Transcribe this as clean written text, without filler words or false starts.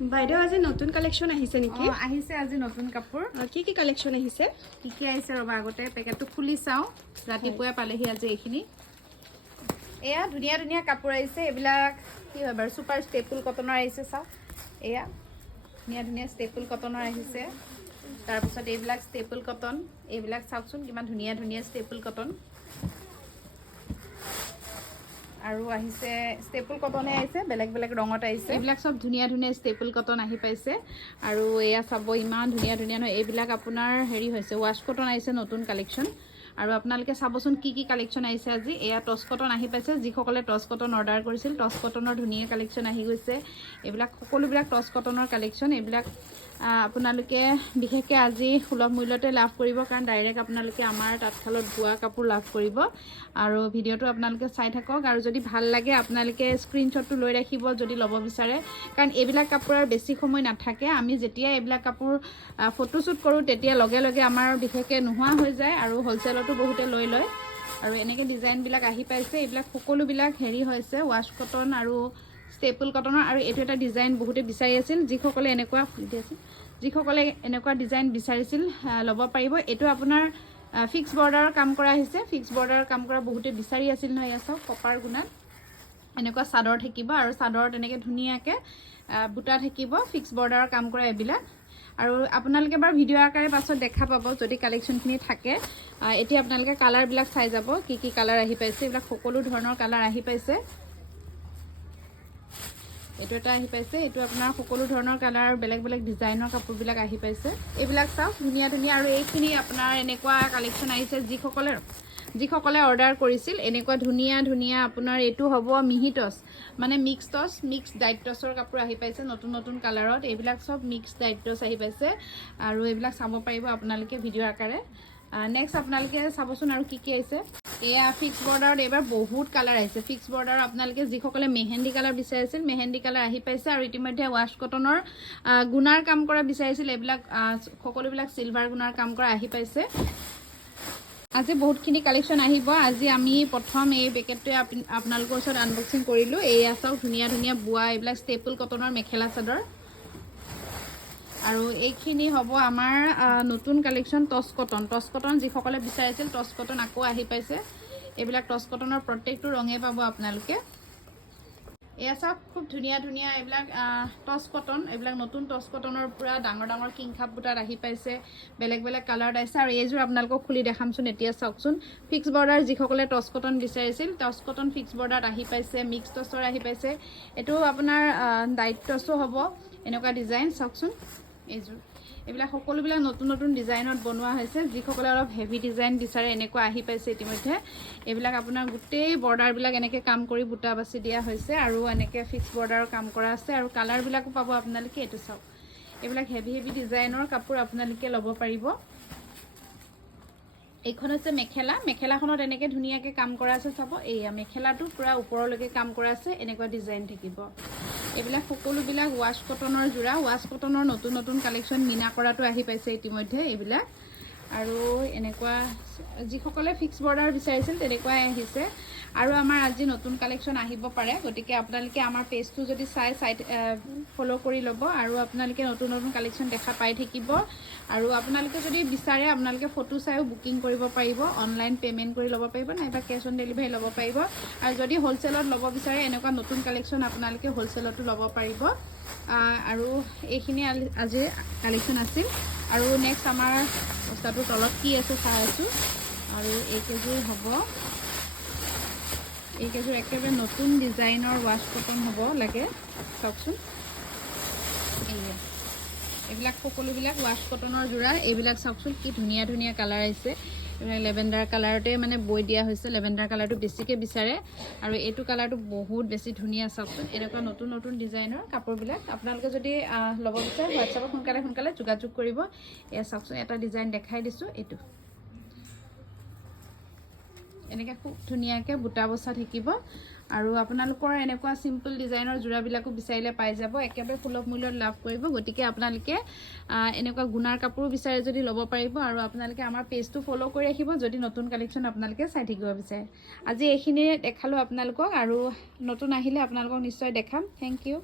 বাইদেউ আজি নতুন কালেকশ্যন আহিছে নেকি? আহিছে আজি নতুন কাপোৰ। কি কালেকশ্যন আহিছে? কি আহিছে ৰবা আগতে পেকেটটো খুলি চাওঁ। ৰাতিপুৱাই পালেহি আজি এইখিনি। এয়া ধুনীয়া ধুনীয়া কাপোৰ আহিছে। এইবিলাক কি হয় বাৰু সুপাৰ ষ্টেপুল কটনৰ আহিছে চাওক। এয়া ধুনীয়া ধুনীয়া ষ্টেপুল কটনৰ আহিছে। তাৰপিছত এইবিলাক ষ্টেপুল কটন। এইবিলাক চাওকচোন কিমান ধুনীয়া ধুনীয়া ষ্টেপুল কটন। আৰু আহিছে ষ্টেপুল কটনে আহিছে, বেলেগ বেলেগ ৰঙত আহিছে। এইবিলাক সব ধুনীয়া ধুনীয়া ষ্টেপুল কটন আহি পাইছে। আৰু এয়া চাব ইমান ধুনীয়া ধুনীয়া নহয়। এইবিলাক আপোনাৰ হেৰি হৈছে ৱাছ কটন আহিছে নতুন কালেকশ্যন। আৰু আপোনালোকে চাবচোন কি কালেকশ্যন আহিছে আজি। এয়া টচ কটন আহি পাইছে। যিসকলে টচ কটন অৰ্ডাৰ কৰিছিল টচ কটনৰ ধুনীয়া কালেকশ্যন আহি গৈছে। এইবিলাক সকলোবিলাক টচ কটনৰ কালেকশ্যন। এইবিলাক আপোনালোকে বিশেষকৈ আজি সুলভ মূল্যতে লাভ কৰিব, কাৰণ ডাইৰেক্ট আপোনালোকে আমাৰ তাঁতশালত বোৱা কাপোৰ লাভ কৰিব। আৰু ভিডিঅ'টো আপোনালোকে চাই থাকক, আৰু যদি ভাল লাগে আপোনালোকে স্ক্ৰীনশ্বটটো লৈ ৰাখিব যদি ল'ব বিচাৰে, কাৰণ এইবিলাক কাপোৰৰ বেছি সময় নাথাকে। আমি যেতিয়া এইবিলাক কাপোৰ ফটোশ্বুট কৰোঁ তেতিয়া লগে লগে আমাৰ বিশেষকৈ নোহোৱা হৈ যায়, আৰু হ'লচেলতো বহুতে লৈ লয়। আৰু এনেকৈ ডিজাইনবিলাক আহি পাইছে। এইবিলাক সকলোবিলাক হেৰি হৈছে ৱাছ কটন আৰু ষ্টেপুল কটনৰ। আৰু এইটো এটা ডিজাইন বহুতে বিচাৰি আছিল। যিসকলে এনেকুৱা ডিজাইন বিচাৰিছিল ল'ব পাৰিব। এইটো আপোনাৰ ফিক্স বৰ্ডাৰৰ কাম কৰা আহিছে। ফিক্স বৰ্ডাৰৰ কাম কৰা বহুতে বিচাৰি আছিল নহয়। এয়া চাওক কপাৰ গুণাত এনেকুৱা চাদৰ থাকিব, আৰু চাদৰত এনেকৈ ধুনীয়াকৈ বুটা থাকিব। ফিক্স বৰ্ডাৰৰ কাম কৰা এইবিলাক। আৰু আপোনালোকে বাৰু ভিডিঅ' আকাৰে পাছত দেখা পাব যদি কালেকশ্যনখিনি থাকে। এতিয়া আপোনালোকে কালাৰবিলাক চাই যাব, কি কালাৰ আহি পাইছে। এইবিলাক সকলো ধৰণৰ কালাৰ আহি পাইছে। এইটো এটা আহি পাইছে। এইটো আপোনাৰ সকলো ধৰণৰ কালাৰ বেলেগ বেলেগ ডিজাইনৰ কাপোৰবিলাক আহি পাইছে। এইবিলাক চাওক ধুনীয়া ধুনীয়া। আৰু এইখিনি আপোনাৰ এনেকুৱা কালেকশ্যন আহিছে যিসকলে অৰ্ডাৰ কৰিছিল। এনেকুৱা ধুনীয়া ধুনীয়া আপোনাৰ এইটো হ'ব মিহি টচ, মানে মিক্স টচ, মিক্স ডাইট টচৰ কাপোৰ আহি পাইছে নতুন নতুন কালাৰত। এইবিলাক চব মিক্স ডাইট টচ আহি পাইছে। আৰু এইবিলাক চাব পাৰিব আপোনালোকে ভিডিঅ' আকাৰে। নেক্সট আপোনালোকে চাবচোন আৰু কি আহিছে। এয়া ফিক্স বৰ্ডাৰত এইবাৰ বহুত কালাৰ আহিছে। ফিক্স বৰ্ডাৰত আপোনালোকে যিসকলে মেহেন্দি কালাৰ বিচাৰিছিল মেহেন্দি কালাৰ আহি পাইছে। আৰু ইতিমধ্যে ৱাছ কটনৰ গুণাৰ কাম কৰা বিচাৰিছিল। এইবিলাক সকলোবিলাক চিলভাৰ গুণাৰ কাম কৰা আহি পাইছে। আজি বহুতখিনি কালেকশ্যন আহিব। আজি আমি প্ৰথম এই পেকেটটোৱে আপোনালোকৰ ওচৰত আনবক্সিং কৰিলোঁ। এয়া চাওক ধুনীয়া ধুনীয়া বোৱা এইবিলাক ষ্টেপুল কটনৰ মেখেলা চাদৰ। আৰু এইখিনি হ'ব আমাৰ নতুন কালেকশ্যন টচ কটন। টচ কটন যিসকলে বিচাৰিছিল টচ কটন আকৌ আহি পাইছে। এইবিলাক টচ কটনৰ প্ৰত্যেকটো ৰঙে পাব আপোনালোকে। এয়া চাওক খুব ধুনীয়া ধুনীয়া এইবিলাক টচ কটন। এইবিলাক নতুন টচ কটনৰ পূৰা ডাঙৰ ডাঙৰ কিংখাপ বুটাত আহি পাইছে। বেলেগ বেলেগ কালাৰত আহিছে। আৰু এইযোৰ আপোনালোকক খুলি দেখামচোন। এতিয়া চাওকচোন ফিক্স বৰ্ডাৰ যিসকলে টচ কটন বিচাৰিছিল টচ কটন ফিক্স বৰ্ডাৰত আহি পাইছে। মিক্স টচৰ আহি পাইছে। এইটো আপোনাৰ ডাইট টচো হ'ব। এনেকুৱা ডিজাইন চাওকচোন। এইবিলাক সকলোবিলাক নতুন নতুন ডিজাইনত বনোৱা হৈছে। যিসকলে অলপ হেভি ডিজাইন বিচাৰে এনেকুৱা আহি পাইছে ইতিমধ্যে। এইবিলাক আপোনাৰ গোটেই বৰ্ডাৰবিলাক এনেকৈ কাম কৰি বুটা বাছি দিয়া হৈছে। আৰু এনেকৈ ফিক্স বৰ্ডাৰৰ কাম কৰা আছে। আৰু কালাৰবিলাকো পাব আপোনালোকে। এইটো চাওক এইবিলাক হেভি হেভি ডিজাইনৰ কাপোৰ আপোনালোকে ল'ব পাৰিব। এইখন হৈছে মেখেলা। মেখেলাখনত এনেকৈ ধুনীয়াকৈ কাম কৰা আছে। চাব এয়া মেখেলাটো পূৰা ওপৰলৈকে কাম কৰা আছে। এনেকুৱা ডিজাইন থাকিব। এইবিলাক সকলোবিলাক ৱাছ কটনৰ যোৰা। ৱাছ কটনৰ নতুন নতুন কালেকশ্যন মিনা কৰাটো আহি পাইছে ইতিমধ্যে এইবিলাক। আৰু এনেকুৱা যিসকলে ফিক্স বৰ্ডাৰ বিচাৰিছিল তেনেকুৱাই আহিছে। আৰু আমাৰ আজি নতুন কালেকশ্যন আহিব পাৰে। গতিকে আপোনালোকে আমাৰ পেজটো যদি চাই ফ'ল' কৰি ল'ব। আৰু আপোনালোকে নতুন নতুন কালেকশ্যন দেখা পাই থাকিব। আৰু আপোনালোকে যদি বিচাৰে আপোনালোকে ফটো চাইও বুকিং কৰিব পাৰিব। অনলাইন পে'মেণ্ট কৰি ল'ব পাৰিব, নাইবা কেছ অন ডেলিভাৰী ল'ব পাৰিব। আৰু যদি হ'লচেলত ল'ব বিচাৰে এনেকুৱা নতুন কালেকশ্যন আপোনালোকে হ'লচেলতো ল'ব পাৰিব। আৰু এইখিনি আজিৰ কালেকশ্যন আছিল। আৰু নেক্সট আমাৰ বস্তাটোৰ তলত কি আছে চাই আছোঁ। আৰু এইকেইযোৰ হ'ব, এইকেইযোৰ একেবাৰে নতুন ডিজাইনৰ ৱাছ কটন হ'ব লাগে। চাওকচোন এইবিলাক সকলোবিলাক ৱাছ কটনৰ যোৰা। এইবিলাক চাওকচোন কি ধুনীয়া ধুনীয়া কালাৰ আহিছে। এইবিলাক লেভেণ্ডাৰ কালাৰতে মানে বৈ দিয়া হৈছে। লেভেণ্ডাৰ কালাৰটো বেছিকৈ বিচাৰে। আৰু এইটো কালাৰটো বহুত বেছি ধুনীয়া। চাওকচোন এনেকুৱা নতুন নতুন ডিজাইনৰ কাপোৰবিলাক আপোনালোকে যদি ল'ব বিচাৰে হোৱাটছএপত সোনকালে যোগাযোগ কৰিব। এয়া চাওকচোন এটা ডিজাইন দেখাই দিছোঁ। এইটো এনেকৈ খুব ধুনীয়াকৈ বুটা বচা থাকিব। আৰু আপোনালোকৰ এনেকুৱা চিম্পল ডিজাইনৰ যোৰাবিলাকো বিচাৰিলে পাই যাব। একেবাৰে সুলভ মূল্যত লাভ কৰিব। গতিকে আপোনালোকে এনেকুৱা গুণাৰ কাপোৰ বিচাৰে যদি ল'ব পাৰিব। আৰু আপোনালোকে আমাৰ পেজটো ফ'ল' কৰি ৰাখিব যদি নতুন কালেকশ্যন আপোনালোকে চাই থাকিব বিচাৰে। আজি এইখিনিয়ে দেখালোঁ আপোনালোকক, আৰু নতুন আহিলে আপোনালোকক নিশ্চয় দেখাম। Thank U.